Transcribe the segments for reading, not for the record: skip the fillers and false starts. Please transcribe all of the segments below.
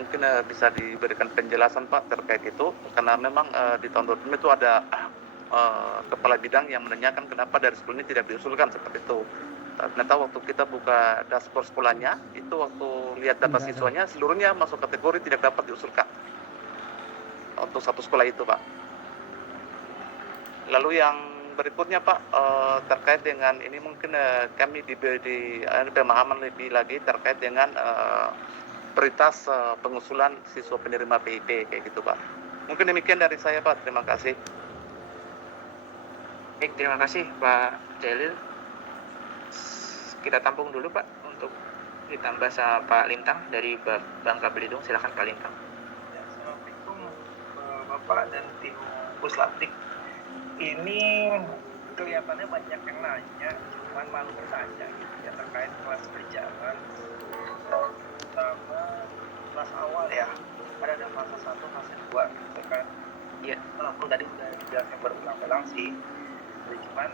mungkin bisa diberikan penjelasan Pak terkait itu, karena memang di tahun 2000 itu ada kepala bidang yang menanyakan kenapa dari sekolah ini tidak diusulkan seperti itu. Ternyata waktu kita buka dashboard sekolahnya, itu waktu lihat data siswanya seluruhnya masuk kategori tidak dapat diusulkan untuk satu sekolah itu Pak. Lalu yang berikutnya Pak, terkait dengan ini mungkin kami diberi pemahaman lebih lagi terkait dengan prioritas pengusulan siswa penerima PIP kayak gitu Pak. Mungkin demikian dari saya Pak, terima kasih. Baik, terima kasih Pak Jalil. Kita tampung dulu Pak untuk ditambah sama Pak Lintang dari Bangka Belitung. Silakan Pak Lintang. Assalamualaikum Bapak dan tim Puslapdik. Ini kelihatannya banyak yang nanya, cuman malu saja gitu ya terkait kelas berjalan. Pertama kelas awal ya, ada fase 1, fase 2 gitu kan. Iya. Walaupun tadi udah dijelaskan berulang-ulang sih, cuman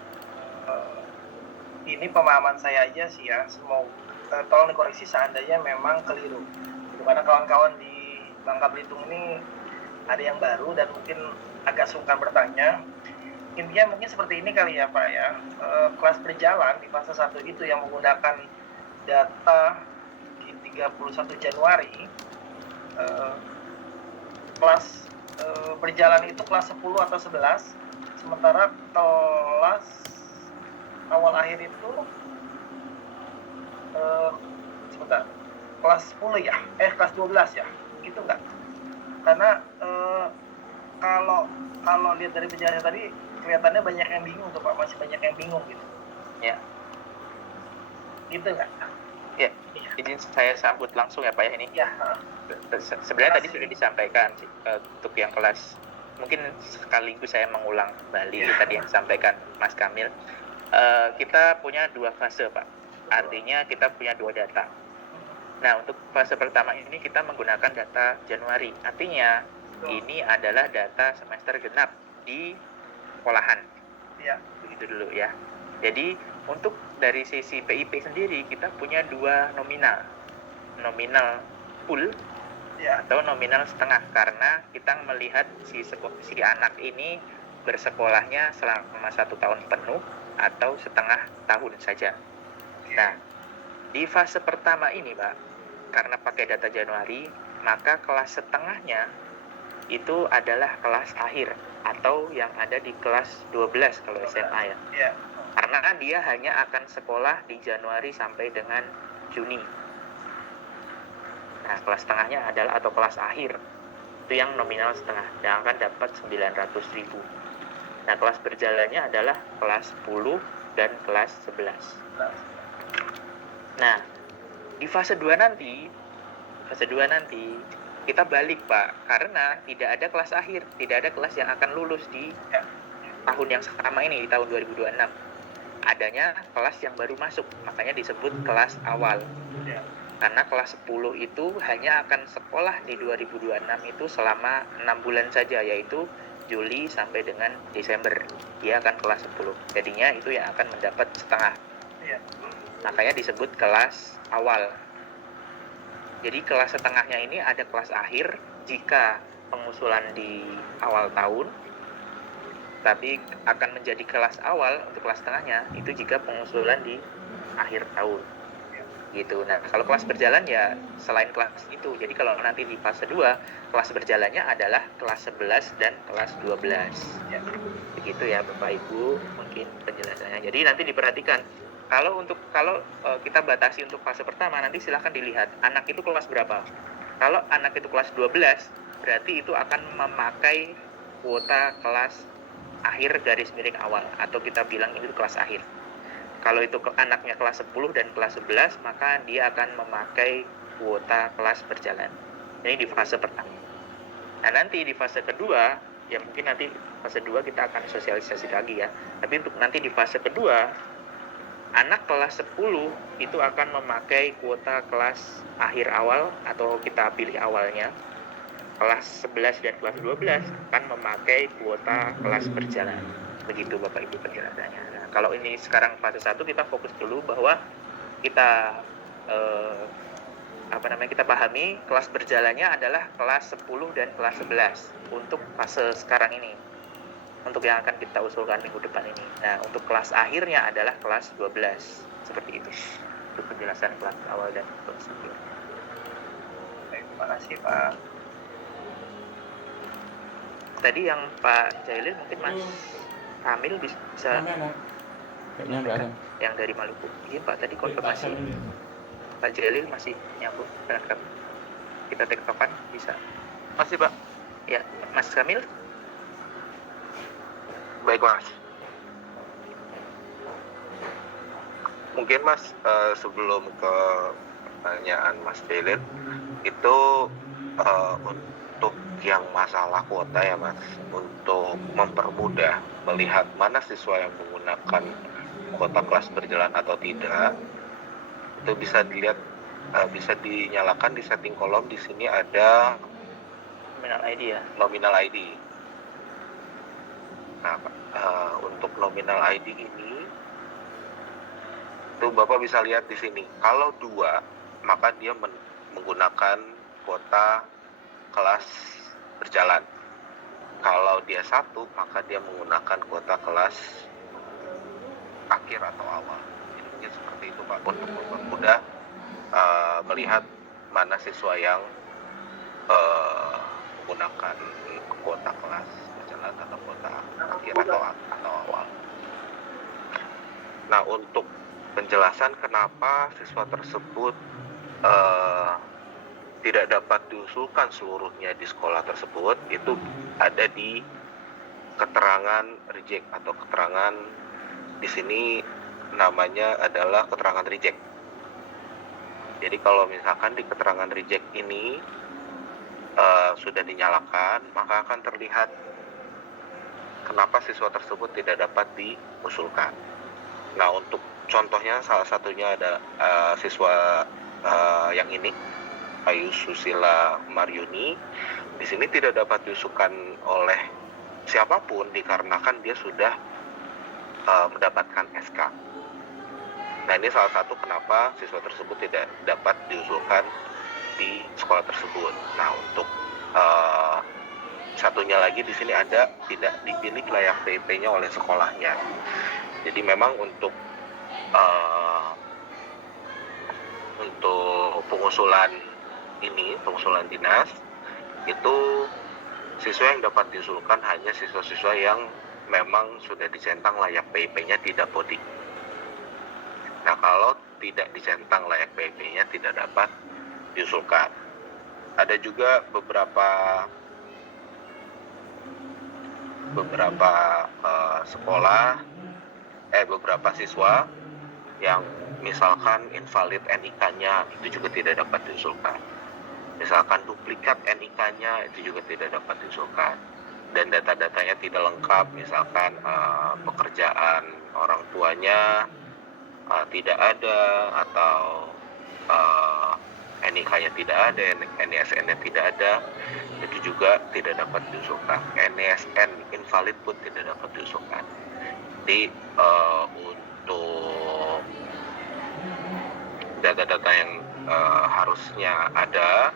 ini pemahaman saya aja sih ya, semoga tolong dikoreksi seandainya memang keliru. Karena kawan-kawan di Bangka Belitung ini ada yang baru dan mungkin agak sungkan bertanya. Intinya mungkin seperti ini kali ya Pak ya, kelas berjalan di fase 1 itu yang menggunakan data di 31 Januari, kelas berjalan itu kelas 10 atau 11, sementara kelas awal akhir itu kelas 10 ya, kelas 12 ya, gitu enggak? Karena kalau lihat dari penjelasan tadi kelihatannya banyak yang bingung tuh Pak, masih banyak yang bingung gitu. Ya. Gitu enggak? Ya, izin saya sambut langsung ya Pak ya ini. Ya. Sebenarnya tadi sudah disampaikan untuk yang kelas, mungkin sekaligus saya mengulang kembali tadi yang disampaikan Mas Kamil. Kita punya 2 fase Pak, artinya kita punya 2 data. Nah, untuk fase pertama ini kita menggunakan data Januari, artinya ini adalah data semester genap di sekolahan. Ya. Begitu dulu ya. Jadi untuk dari sisi PIP sendiri kita punya 2 nominal full atau nominal setengah, karena kita melihat si anak ini bersekolahnya selama 1 tahun penuh atau setengah tahun saja. Nah, di fase pertama ini Pak, karena pakai data Januari, maka kelas setengahnya itu adalah kelas akhir atau yang ada di kelas 12 kalau SMA ya. Karena dia hanya akan sekolah di Januari sampai dengan Juni. Nah, kelas setengahnya adalah atau kelas akhir itu yang nominal setengah, yang akan dapat 900.000. Nah, kelas berjalannya adalah kelas 10 dan kelas 11. Nah, di fase 2 nanti kita balik Pak, karena tidak ada kelas akhir, tidak ada kelas yang akan lulus di tahun yang sama ini, di tahun 2026. Adanya kelas yang baru masuk, makanya disebut kelas awal. Karena kelas 10 itu hanya akan sekolah di 2026 itu selama 6 bulan saja, yaitu Juli sampai dengan Desember. Dia akan kelas 10. Jadinya itu yang akan mendapat setengah. Makanya disebut kelas awal. Jadi kelas setengahnya ini ada kelas akhir jika pengusulan di awal tahun, tapi akan menjadi kelas awal untuk kelas setengahnya itu jika pengusulan di akhir tahun. Gitu. Nah, kalau kelas berjalan ya selain kelas itu. Jadi kalau nanti di fase 2, kelas berjalannya adalah kelas 11 dan kelas 12. Begitu ya Bapak Ibu, mungkin penjelasannya. Jadi nanti diperhatikan. Kalau kita batasi untuk fase pertama, nanti silahkan dilihat anak itu kelas berapa. Kalau anak itu kelas 12, berarti itu akan memakai kuota kelas akhir garis miring awal, atau kita bilang ini kelas akhir. Kalau itu anaknya kelas 10 dan kelas 11, maka dia akan memakai kuota kelas berjalan. Ini di fase pertama. Nah, nanti di fase kedua, ya mungkin nanti fase 2 kita akan sosialisasi lagi ya. Tapi untuk nanti di fase kedua, anak kelas 10 itu akan memakai kuota kelas akhir awal, atau kita pilih awalnya. Kelas 11 dan kelas 12 akan memakai kuota kelas berjalan. Begitu Bapak Ibu penjelasannya. Nah, kalau ini sekarang fase 1, kita fokus dulu bahwa kita kita pahami kelas berjalannya adalah kelas 10 dan kelas 11 untuk fase sekarang ini, untuk yang akan kita usulkan minggu depan ini. Nah, untuk kelas akhirnya adalah kelas 12, seperti itu untuk penjelasan kelas awal dan kelas akhir. Baik, terima kasih Pak. Tadi yang Pak Jailil mungkin Mas Kamil bisa Kayaknya nggak ada. yang dari Maluku. Iya Pak, tadi konfirmasi Pak Jailil masih nyambung dengan kami. Kita tektokan bisa. Masih, Pak. Ya, Mas Kamil. Baik Mas. Mungkin Mas sebelum ke pertanyaan Mas Delil itu untuk yang masalah kuota ya Mas, untuk mempermudah melihat mana siswa yang menggunakan kuota kelas berjalan atau tidak, itu bisa dilihat, bisa dinyalakan di setting kolom. Di sini ada Nominal ID ya. nominal ID. Nah, untuk nominal ID ini tuh Bapak bisa lihat di sini. Kalau 2, maka dia menggunakan kuota kelas berjalan. Kalau dia 1, maka dia menggunakan kuota kelas akhir atau awal. Jadi mungkin seperti itu Pak, untuk mempermudah melihat mana siswa yang menggunakan kuota kelas berjalan atau kuota akhir atau awal. Nah, untuk penjelasan kenapa siswa tersebut tidak dapat diusulkan seluruhnya di sekolah tersebut, itu ada di keterangan reject atau keterangan di sini namanya adalah keterangan reject. Jadi kalau misalkan di keterangan reject ini sudah dinyalakan, maka akan terlihat kenapa siswa tersebut tidak dapat diusulkan. Nah, untuk contohnya salah satunya ada siswa yang ini, Ayu Susila Maryuni. Di sini tidak dapat diusulkan oleh siapapun dikarenakan dia sudah mendapatkan SK. Nah, ini salah satu kenapa siswa tersebut tidak dapat diusulkan di sekolah tersebut. Nah, untuk satunya lagi di sini ada tidak dipilih layak PIP-nya oleh sekolahnya. Jadi memang untuk pengusulan ini, pengusulan dinas, itu siswa yang dapat diusulkan hanya siswa-siswa yang memang sudah dicentang layak PIP-nya di Dapodik. Nah, kalau tidak dicentang layak PIP-nya tidak dapat diusulkan. Ada juga beberapa sekolah, beberapa siswa yang misalkan invalid NIK-nya itu juga tidak dapat diusulkan. Misalkan duplikat NIK-nya itu juga tidak dapat diusulkan. Dan data-datanya tidak lengkap, misalkan pekerjaan orang tuanya tidak ada, atau NIK-nya tidak ada, NISN-nya tidak ada, itu juga tidak dapat diusulkan. NISN invalid pun tidak dapat diusulkan. Jadi untuk data-data yang harusnya ada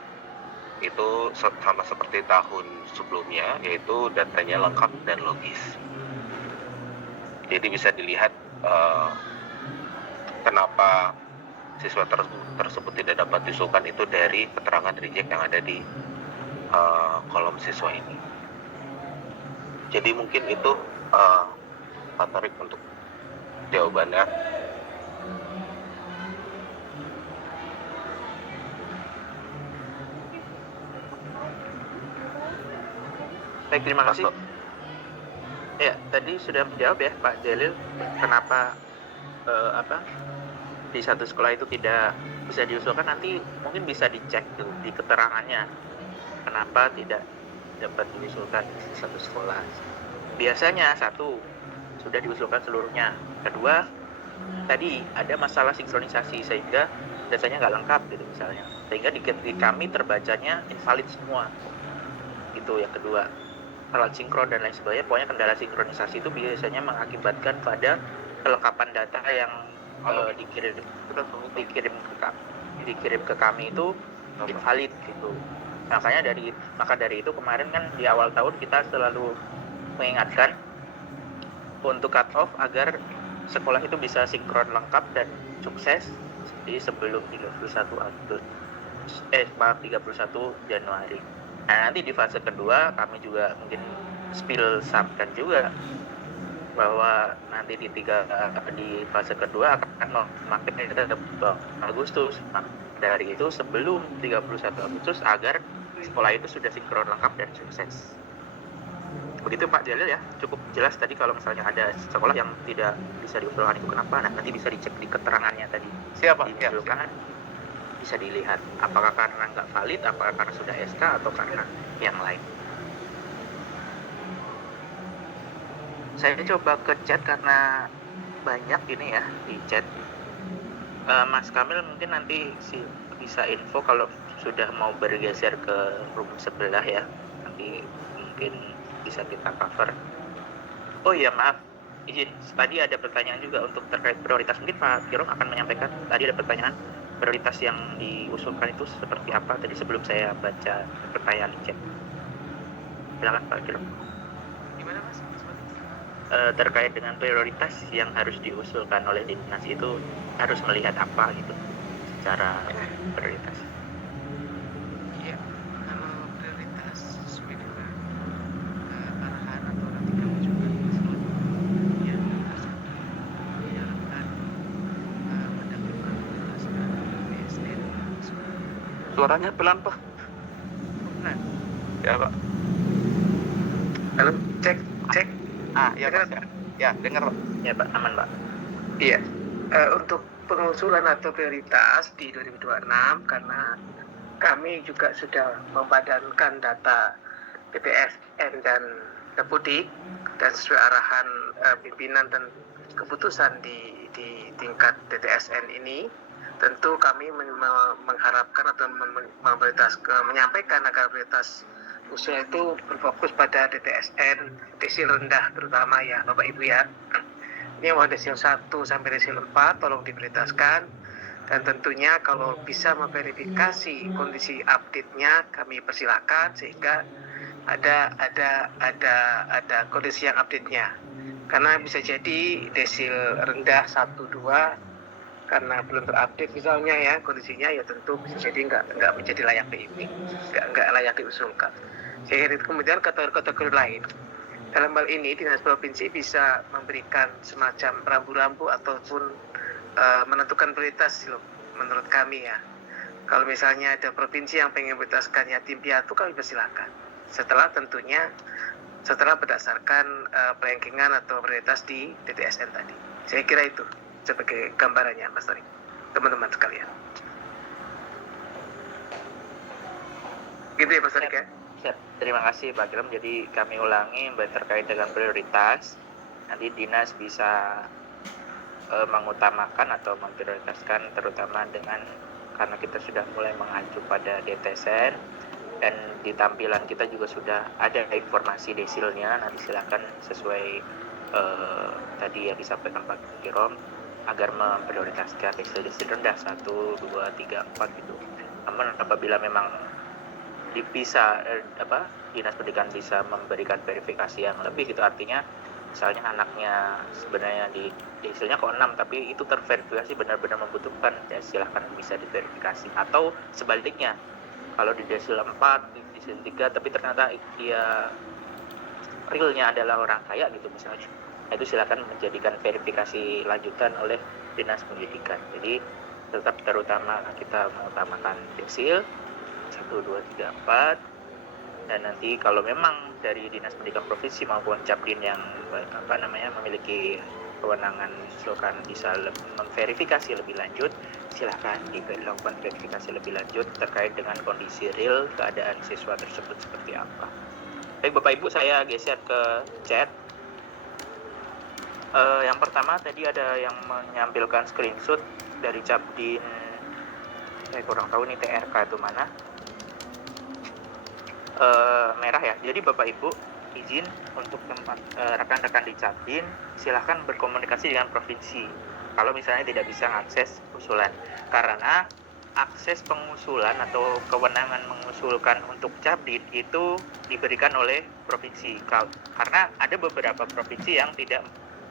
itu sama seperti tahun sebelumnya, yaitu datanya lengkap dan logis. Jadi bisa dilihat kenapa siswa tersebut tidak dapat diusulkan itu dari keterangan reject yang ada di kolom siswa ini. Jadi mungkin itu Pak Tarik untuk jawabannya. Baik, terima kasih. Ya, tadi sudah menjawab ya Pak Jalil kenapa di satu sekolah itu tidak bisa diusulkan. Nanti mungkin bisa dicek tuh di keterangannya kenapa tidak dapat diusulkan di satu sekolah. Biasanya 1 sudah diusulkan seluruhnya, 2 tadi ada masalah sinkronisasi sehingga datanya nggak lengkap gitu misalnya, sehingga di kami terbacanya invalid semua. Itu yang kedua, alat sinkron dan lain sebagainya. Pokoknya kendala sinkronisasi itu biasanya mengakibatkan pada kelengkapan data yang dikirim ke kami. dikirim ke kami itu invalid gitu. Maka dari itu kemarin kan di awal tahun kita selalu mengingatkan untuk cut off agar sekolah itu bisa sinkron lengkap dan sukses di sebelum 31 Januari. Nah, nanti di fase kedua kami juga mungkin sampaikan juga bahwa nanti di fase kedua akan memakai Agustus. Dari itu sebelum 31 Agustus agar sekolah itu sudah sinkron lengkap dan sukses. Begitu Pak Jalil ya, cukup jelas tadi kalau misalnya ada sekolah yang tidak bisa diusulkan itu kenapa, nah nanti bisa dicek di keterangannya tadi. Siapa? Diusulkan bisa dilihat apakah karena nggak valid, apakah karena sudah SK atau karena yang lain. Saya coba ke chat karena banyak ini ya di chat. Mas Kamil mungkin nanti bisa info kalau sudah mau bergeser ke room sebelah ya, nanti mungkin bisa kita cover. Oh iya maaf, izin, tadi ada pertanyaan juga untuk terkait prioritas. Mungkin Pak Kirom akan menyampaikan tadi ada pertanyaan prioritas yang diusulkan itu seperti apa tadi sebelum saya baca pertanyaan di chat. Silakan Pak Kirom. Gimana Mas? Terkait dengan prioritas yang harus diusulkan oleh dinas itu harus melihat apa gitu secara prioritas. Iya, kalau prioritas sesuai dengan arahan atau nanti kami juga ya harus menjalankan mendampingi menjelaskan BSD dan Suaranya pelan Pak. nah Ya Pak. Halo, cek. Ya Pak. Ya dengar Pak. Ya Pak, aman Pak. Iya, untuk pengusulan atau prioritas di 2026 karena kami juga sudah mempadankan data PPSN dan Depudik dan sesuai arahan pimpinan dan keputusan di tingkat TTSN ini, tentu kami mengharapkan atau menyampaikan agar prioritas usul itu berfokus pada DTSN desil rendah terutama ya Bapak Ibu ya. Ini mau desil 1 sampai desil 4 tolong diprioritaskan, dan tentunya kalau bisa memverifikasi kondisi update-nya kami persilakan sehingga ada kondisi yang update-nya. Karena bisa jadi desil rendah 1 2 karena belum terupdate misalnya ya kondisinya, ya tentu bisa jadi nggak menjadi layak PIP, nggak layak diusulkan. Sehingga kemudian kategori lain. Dalam hal ini dinas provinsi bisa memberikan semacam rambu-rambu ataupun menentukan prioritas menurut kami ya. Kalau misalnya ada provinsi yang pengen prioritaskan yatim piatu, kami persilakan. Setelah berdasarkan rankingan atau prioritas di TTSN tadi. Saya kira itu sebagai gambarannya Mas Torik, teman-teman sekalian. Gitu ya Mas Torik ya. Terima kasih Pak Kirom. Jadi kami ulangi terkait dengan prioritas. Nanti dinas bisa mengutamakan atau memprioritaskan terutama dengan karena kita sudah mulai mengacu pada DTSN dan di tampilan kita juga sudah ada informasi desilnya. Nanti silakan sesuai tadi yang disampaikan Pak Kirom agar memprioritaskan desil rendah 1, 2, 3, 4 gitu. Namun apabila memang dinas pendidikan bisa memberikan verifikasi yang lebih gitu, artinya misalnya anaknya sebenarnya di desilnya kok 6 tapi itu terverifikasi benar-benar membutuhkan, ya silahkan bisa diverifikasi. Atau sebaliknya, kalau di desil 4, di desil 3 tapi ternyata dia realnya adalah orang kaya gitu misalnya, itu silahkan menjadikan verifikasi lanjutan oleh dinas pendidikan. Jadi tetap terutama kita mengutamakan desil 1, 2, 3, 4, dan nanti kalau memang dari dinas pendidikan provinsi maupun Capdin yang memiliki kewenangan usulkan bisa memverifikasi lebih lanjut, silakan dilakukan verifikasi lebih lanjut terkait dengan kondisi real keadaan siswa tersebut seperti apa. Baik Bapak Ibu, saya geser ke chat. Yang pertama tadi ada yang menyampilkan screenshot dari Capdin, saya kurang tahu nih TRK itu mana. Merah ya. Jadi Bapak Ibu izin untuk rekan-rekan di Capdin silahkan berkomunikasi dengan provinsi kalau misalnya tidak bisa mengakses usulan, karena akses pengusulan atau kewenangan mengusulkan untuk Cabdit itu diberikan oleh provinsi. Karena ada beberapa provinsi yang tidak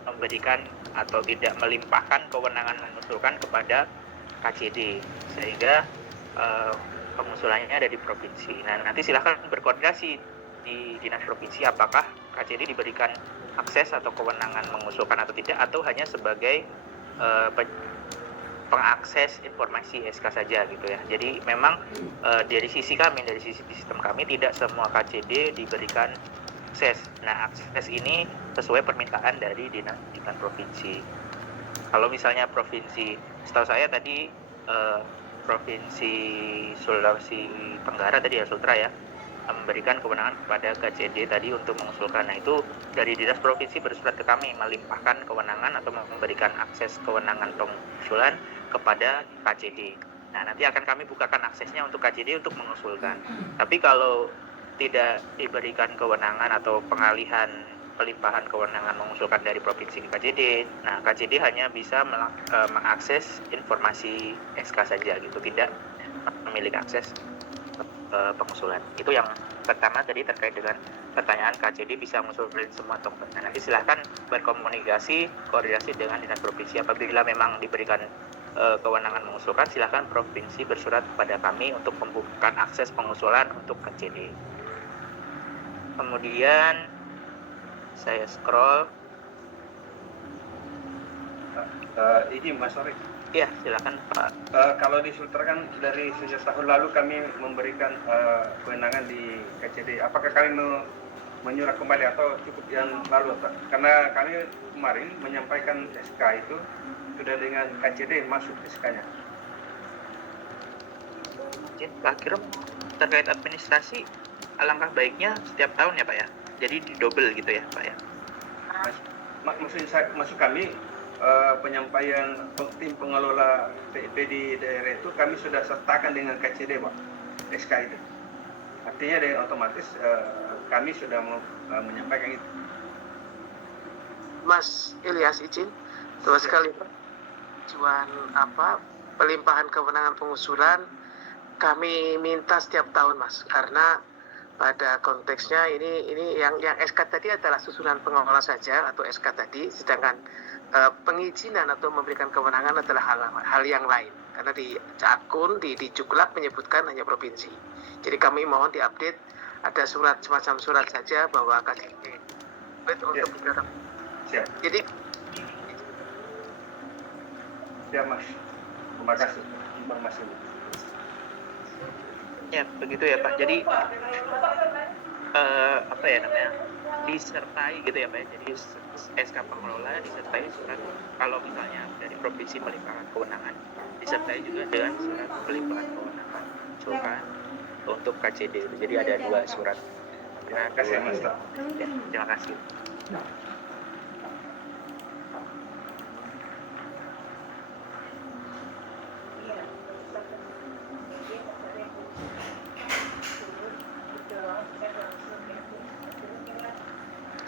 memberikan atau tidak melimpahkan kewenangan mengusulkan kepada KCD, sehingga pengusulannya ada di provinsi. Nah, nanti silahkan berkoordinasi di dinas provinsi apakah KCD diberikan akses atau kewenangan mengusulkan atau tidak, atau hanya sebagai pengakses informasi SK saja gitu ya. Jadi memang dari sisi kami, dari sisi sistem kami, tidak semua KCD diberikan akses. Nah, akses ini sesuai permintaan dari dinas provinsi. Kalau misalnya provinsi, setahu saya tadi provinsi Sulawesi Tenggara tadi ya, Sultra ya, memberikan kewenangan kepada KCD tadi untuk mengusulkan. Nah, itu dari dinas provinsi bersurat ke kami melimpahkan kewenangan atau memberikan akses kewenangan pengusulan kepada KCD. Nah, nanti akan kami bukakan aksesnya untuk KCD untuk mengusulkan. Tapi kalau tidak diberikan kewenangan atau pengalihan pelimpahan kewenangan mengusulkan dari provinsi ke KCD, nah KCD hanya bisa mengakses informasi SK saja gitu, tidak memiliki akses pengusulan. Itu yang pertama tadi terkait dengan pertanyaan KCD bisa mengusulkan semua atau enggak. Nah, nanti silahkan berkomunikasi, koordinasi dengan dinas provinsi. Apabila memang diberikan kewenangan mengusulkan, silahkan provinsi bersurat kepada kami untuk membukakan akses pengusulan untuk KCD. Kemudian saya scroll. Izin Mas Sorik. Ya, silakan Pak. Kalau di Sultra kan dari sejak tahun lalu kami memberikan kewenangan di KCD. Apakah kami menyurat kembali atau cukup yang lalu? Karena kami kemarin menyampaikan SK itu sudah dengan KCD masuk SK-nya. Pak Kirom, terkait administrasi, alangkah baiknya setiap tahun ya Pak ya. Jadi di double gitu ya Pak ya. Maksud kami penyampaian tim pengelola PIP di daerah itu kami sudah sertakan dengan KCD Pak, SK itu. Artinya dengan otomatis kami sudah menyampaikan itu. Mas Ilyas izin, betul sekali Pak. Tujuan pelimpahan kewenangan pengusulan kami minta setiap tahun Mas, karena pada konteksnya ini yang SK tadi adalah susunan pengelola saja atau SK tadi, sedangkan pengizinan atau memberikan kewenangan adalah hal yang lain, karena di akun di Juklak menyebutkan hanya provinsi. Jadi kami mohon diupdate, ada semacam surat saja bahwa KCD untuk Siap. Jadi Ya Mas, terima kasih informasi. Ya, begitu ya Pak. Jadi disertai gitu ya Pak. Jadi SK pengelola disertai surat, kalau misalnya dari provinsi pelimpahan kewenangan, disertai juga dengan surat pelimpahan kewenangan mengusulkan untuk KCD. Jadi ada 2 surat. Terima kasih Mas. Ya, terima kasih.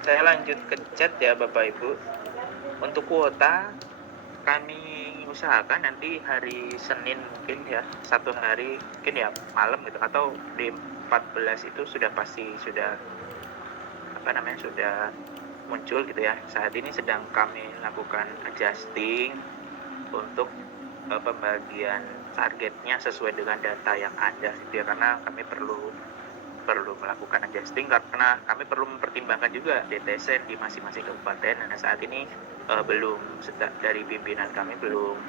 Saya lanjut ke chat ya Bapak Ibu. Untuk kuota kami usahakan nanti hari Senin mungkin ya, satu hari mungkin ya malam gitu, atau di 14 itu sudah pasti sudah sudah muncul gitu ya. Saat ini sedang kami lakukan adjusting untuk pembagian targetnya sesuai dengan data yang ada gitu ya, karena kami perlu melakukan adjusting karena kami perlu mempertimbangkan juga DTSN di masing-masing kabupaten. Nah, saat ini belum, dari pimpinan kami belum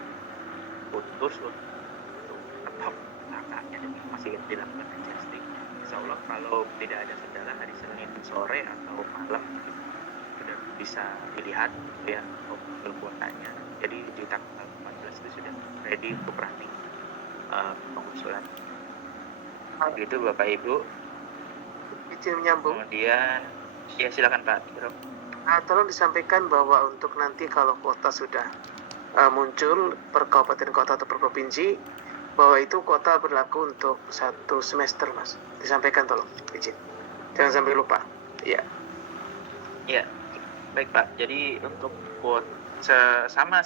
putus untuk tetap angkanya, masih dilakukan adjusting. Insya Allah kalau tidak ada kendala hari Senin sore atau malam sudah bisa dilihat ya kuotanya. Jadi di tanggal 14 itu sudah ready untuk running pengusulan. Gitu Bapak Ibu. izin menyambung. Kemudian ya silakan Pak. Tolong disampaikan bahwa untuk nanti kalau kuota sudah muncul per kabupaten kota atau per provinsi, bahwa itu kuota berlaku untuk 1 semester Mas. Disampaikan tolong, izin. Jangan sampai lupa. Iya. Ya, baik Pak. Jadi untuk kuota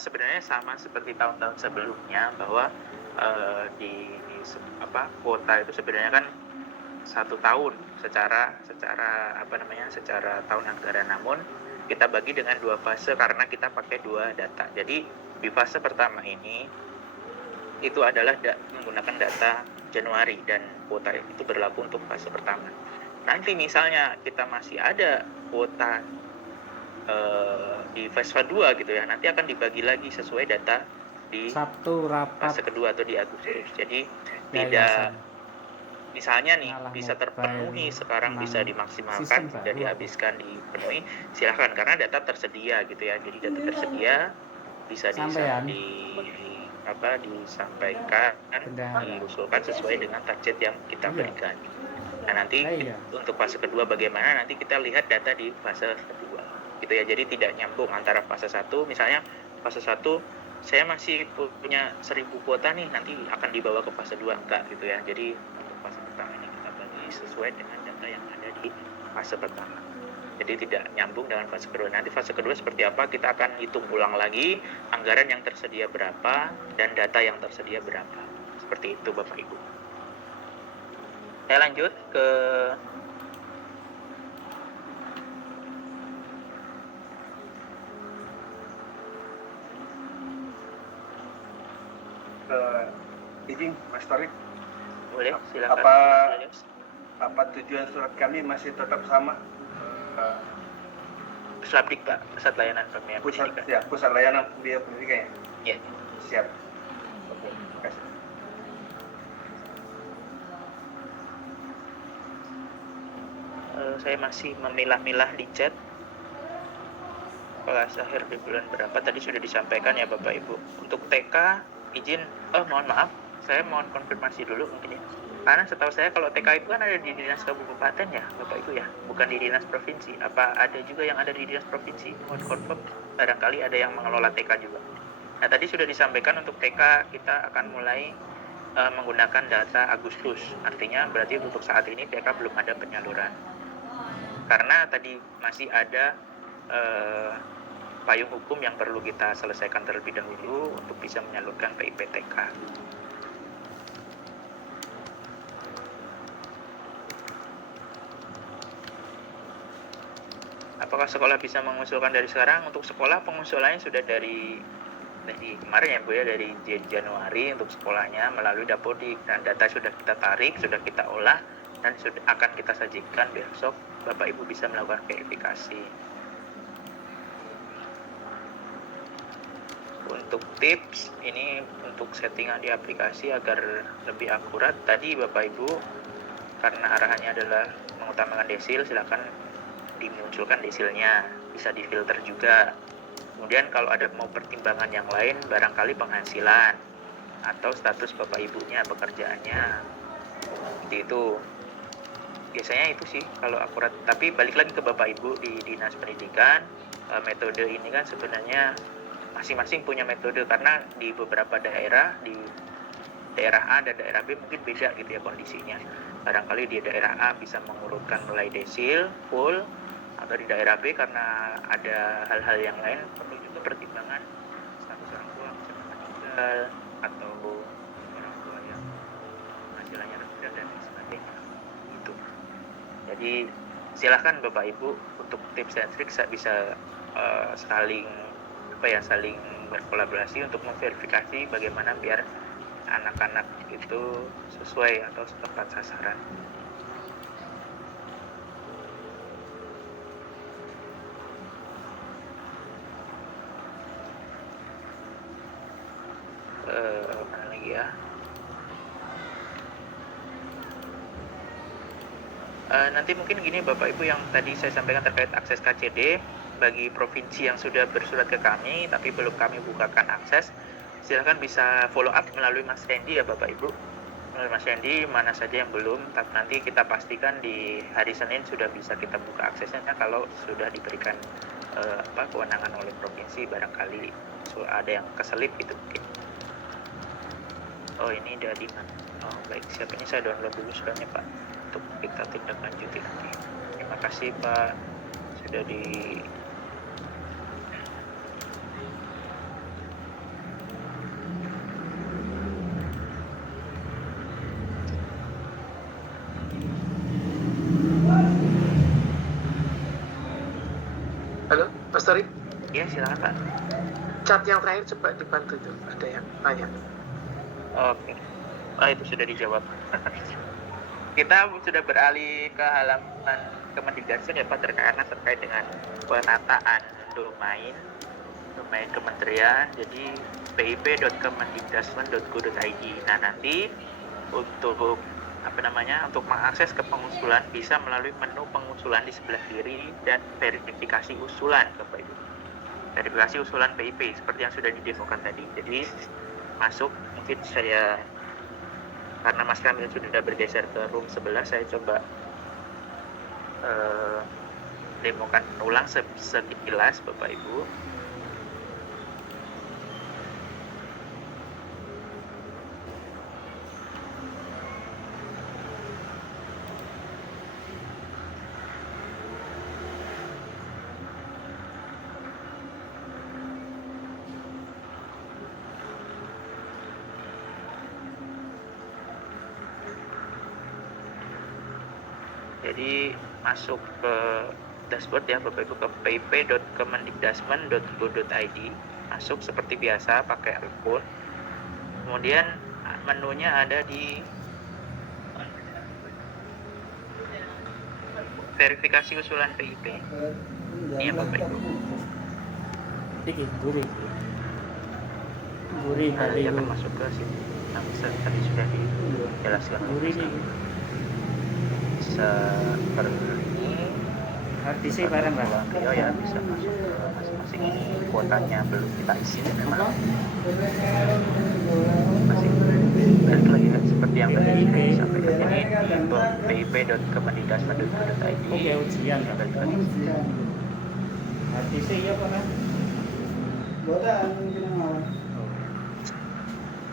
sebenarnya sama seperti tahun-tahun sebelumnya, bahwa kuota itu sebenarnya kan 1 tahun secara tahun anggaran, namun kita bagi dengan 2 fase karena kita pakai 2 data. Jadi di fase pertama ini itu adalah menggunakan data Januari dan kuota itu berlaku untuk fase pertama. Nanti misalnya kita masih ada kuota di fase 2 gitu ya, nanti akan dibagi lagi sesuai data di Sabtu rapat fase kedua atau di Agustus. Jadi tidak yayasan. misalnya nih Ngalah bisa terpenuhi mobile, sekarang memang bisa sistem dimaksimalkan, baru sudah apa? dihabiskan, dipenuhi, silahkan karena data tersedia gitu ya. Jadi data tersedia bisa Sampean. disampaikan, Bendahara. diusulkan sesuai dengan target yang kita Iya. berikan. Nah nanti Iya. untuk fase kedua bagaimana, nanti kita lihat data di fase kedua gitu ya. Jadi tidak nyambung antara fase 1, misalnya fase 1 saya masih punya 1000 kuota nih, nanti akan dibawa ke fase 2, enggak gitu ya. Jadi untuk fase pertama ini kita bagi sesuai dengan data yang ada di fase pertama. Jadi tidak nyambung dengan fase kedua. Nanti fase kedua seperti apa, kita akan hitung ulang lagi anggaran yang tersedia berapa dan data yang tersedia berapa. Seperti itu Bapak Ibu. Saya lanjut ke izin Mas Torik, boleh silakan. apa tujuan surat kami masih tetap sama? Puslapdik Pak, Pusat Layanan Pembiayaan Pendidikan. Pusat Layanan Pembiayaan Pendidikan ya? Ya. Siap. Oke, terima kasih. Saya masih memilah-milah di chat. Kelas akhir di bulan berapa tadi sudah disampaikan ya Bapak Ibu. Untuk TK izin, mohon maaf, saya mohon konfirmasi dulu mungkin ya. Karena setahu saya kalau TK itu kan ada di dinas kabupaten ya Bapak Ibu ya, bukan di dinas provinsi. Apa ada juga yang ada di dinas provinsi? Mohon confirm, barangkali ada yang mengelola TK juga. Nah tadi sudah disampaikan untuk TK kita akan mulai menggunakan data Agustus. Artinya berarti untuk saat ini TK belum ada penyaluran. Karena tadi masih ada payung hukum yang perlu kita selesaikan terlebih dahulu untuk bisa menyalurkan PIPTK. Apakah sekolah bisa mengusulkan dari sekarang? Untuk sekolah pengusulannya sudah dari kemarin ya Bu ya, dari Januari untuk sekolahnya melalui Dapodik, dan data sudah kita tarik, sudah kita olah dan sudah akan kita sajikan besok. Bapak Ibu bisa melakukan verifikasi. Untuk tips ini untuk settingan di aplikasi agar lebih akurat, tadi Bapak Ibu karena arahannya adalah mengutamakan desil, silakan dimunculkan desilnya, bisa difilter juga. Kemudian kalau ada mau pertimbangan yang lain, barangkali penghasilan atau status Bapak Ibunya, pekerjaannya, seperti itu. Biasanya itu sih kalau akurat. Tapi balik lagi ke Bapak Ibu di Dinas Pendidikan, metode ini kan sebenarnya masing-masing punya metode, karena di beberapa daerah, di daerah A dan daerah B mungkin beda gitu ya kondisinya. Barangkali di daerah A bisa mengurutkan mulai desil, full, atau di daerah B karena ada hal-hal yang lain perlu juga pertimbangan status orang tua misalkan meninggal atau orang tua yang penghasilannya rendah dan sebagainya gitu. Jadi silahkan Bapak Ibu untuk tips dan trik bisa saling berkolaborasi untuk memverifikasi bagaimana biar anak-anak itu sesuai atau tepat sasaran. Mana lagi ya? Nanti mungkin gini Bapak Ibu, yang tadi saya sampaikan terkait akses KCD bagi provinsi yang sudah bersurat ke kami tapi belum kami bukakan akses, silahkan bisa follow up melalui Mas Randy ya Bapak Ibu, melalui Mas Randy mana saja yang belum, tapi nanti kita pastikan di hari Senin sudah bisa kita buka aksesnya kalau sudah diberikan kewenangan oleh provinsi, barangkali ada yang keselip gitu mungkin. Oh ini dari mana? Oh baik, siap, ini saya download dulu suratnya Pak untuk kita tindak lanjuti nanti. Terima kasih Pak sudah di Torik, Ya, silakan Pak. chat yang terakhir coba dibantu itu, ada yang nanya. Oke. Itu sudah dijawab. Kita sudah beralih ke halaman Kemendikbudrismen ya Pak, terkait dengan penataan domain kementerian, jadi pip.kemendikbudrismen.go.id. Nah, nanti untuk untuk mengakses ke pengusulan bisa melalui menu pengusulan di sebelah kiri dan verifikasi usulan Bapak Ibu. Verifikasi usulan PIP seperti yang sudah didemokan tadi. Jadi masuk, mungkin saya karena Mas Kamil sudah bergeser ke room sebelah, saya coba demokan ulang sekilas Bapak Ibu. Jadi masuk ke dashboard ya Bapak Ibu, ke pip.kemendikbudrismen.go.id, masuk seperti biasa pakai akun. Kemudian menunya ada di verifikasi usulan PIP. Ini ya Bapak Ibu. Iki gurih Nah, tadi dia akan lu. masuk ke sini. Nah, tadi sudah dijelaskan. Gurih nih. Seperti ini. Artisnya bareng lah. Beliau ya bisa masuk ke masing-masing. Ini kuotanya belum kita isi memang. Masih balik lagi kan seperti yang tadi sudah disampaikan. Jadi pip.kemendikbudrismen.go.id. Oke, ujian ya. Balik lagi. Artisnya iya Pak kan?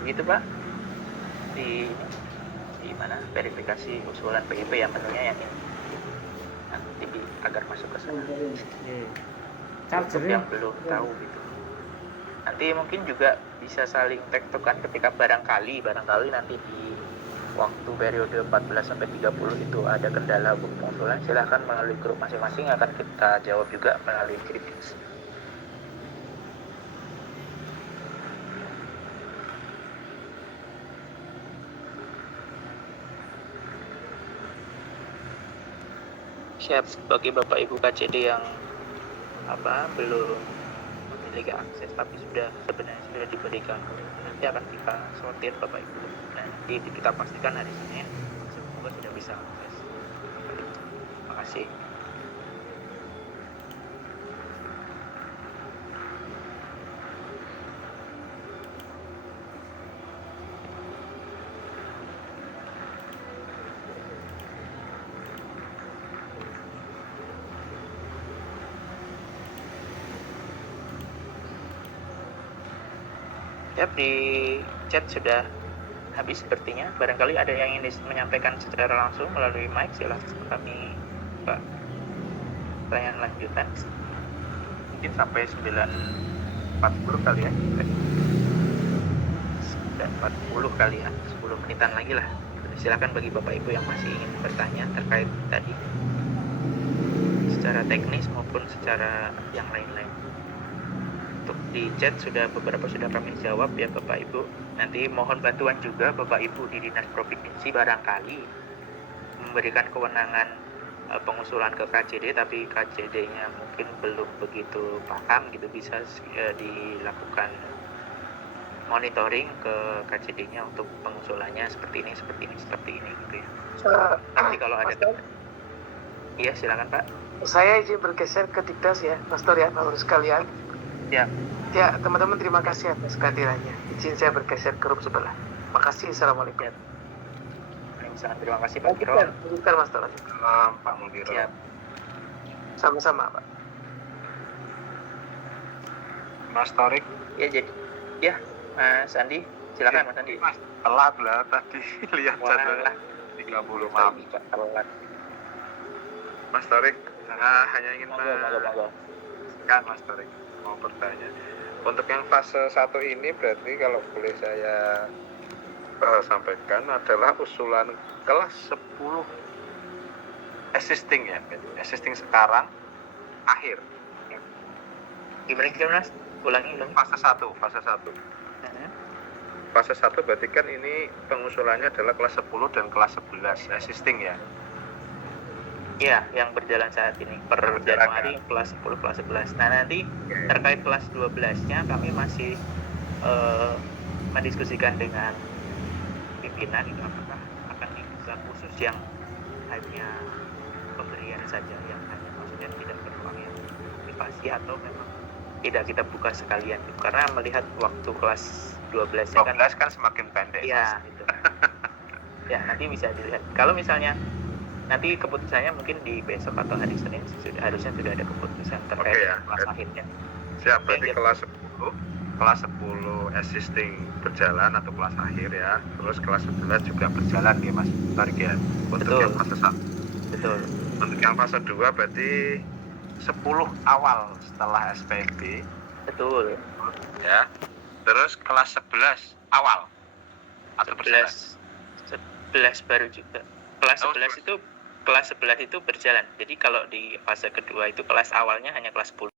Gitu Pak. Di mana verifikasi usulan PIP ya, menunya yang ini. Nanti agar masuk ke sana. Iya. Untuk Chargernya. yang belum tahu gitu. Nanti mungkin juga bisa saling tektokan ketika barangkali nanti di waktu periode 14 sampai 30 itu ada kendala pengusulan, silahkan melalui grup masing-masing, akan kita jawab juga melalui kritik. Siap bagi Bapak Ibu KCD yang belum memiliki akses tapi sebenarnya sudah diberikan, nanti akan kita sortir Bapak Ibu. Nanti kita pastikan hari Senin semoga sudah bisa akses. Terima kasih. Yap, di chat sudah habis sepertinya. Barangkali ada yang ingin menyampaikan secara langsung melalui mic, silahkan kami Pak. Pertanyaan lanjutan mungkin sampai 9.40 kali ya, 9.40 kali ya, 10 menitan lagi lah. Silakan bagi Bapak Ibu yang masih ingin bertanya terkait tadi secara teknis maupun secara yang lain-lain. Untuk di chat beberapa sudah kami jawab ya Bapak Ibu. Nanti mohon bantuan juga Bapak Ibu di Dinas Provinsi barangkali memberikan kewenangan pengusulan ke KCD tapi KCD-nya mungkin belum begitu paham gitu, bisa dilakukan monitoring ke KCD-nya untuk pengusulannya seperti ini gitu ya. Nanti kalau ada iya silakan Pak. Saya izin bergeser ke Dikdas ya, Mas Tor ya, Bapak sekalian. Ya. Ya, teman-teman terima kasih atas kehadirannya. Izin saya bergeser ke room sebelah. Makasih, assalamualaikum. Sangat terima kasih Pak Kiro. Bukan Mas Tor. Pak Mudiro. Siap. Sama-sama Pak. Mas Torik. Ya jadi, ya Mas Andi, silakan Mas Andi. Mas, telat lah tadi lihat jadwalnya 30 maaf. Telat. Mas Torik, hanya ingin Monggo. kan Mas Torik mau bertanya. Untuk yang fase 1 ini berarti kalau boleh saya sampaikan adalah usulan kelas 10 existing ya, existing sekarang akhir. Gimana Mas? Ulangi. Fase 1. Fase 1 berarti kan ini pengusulannya adalah kelas 10 dan kelas 11 existing ya. Iya, yang berjalan saat ini per Berjalan, Januari kelas 10 kelas 11. Nah, nanti terkait kelas 12-nya kami masih mendiskusikan dengan pimpinan itu apakah akan dibuka khusus yang hanya pemberian saja, yang hanya maksudnya tidak beruang yang privasi, atau memang tidak kita buka sekalian, karena melihat waktu kelas 12-nya 12 kan semakin pendek. ya itu. Ya, nanti bisa dilihat. Kalau misalnya nanti keputusannya mungkin di besok atau hari Senin harusnya sudah ada keputusan terkait Oke, ya. kelas akhirnya. Siap, berarti Ya. kelas 10 existing berjalan atau kelas akhir ya. Terus kelas 11 juga berjalan ya Mas Tarik ya. Untuk Betul. yang fase 1. Betul. Untuk yang fase 2 berarti 10 awal setelah SPMB Betul. ya. Terus kelas 11 awal atau berjalan. 11 baru juga. Kelas Oh, 11 itu berjalan. Jadi kalau di fase kedua itu kelas awalnya hanya kelas 10.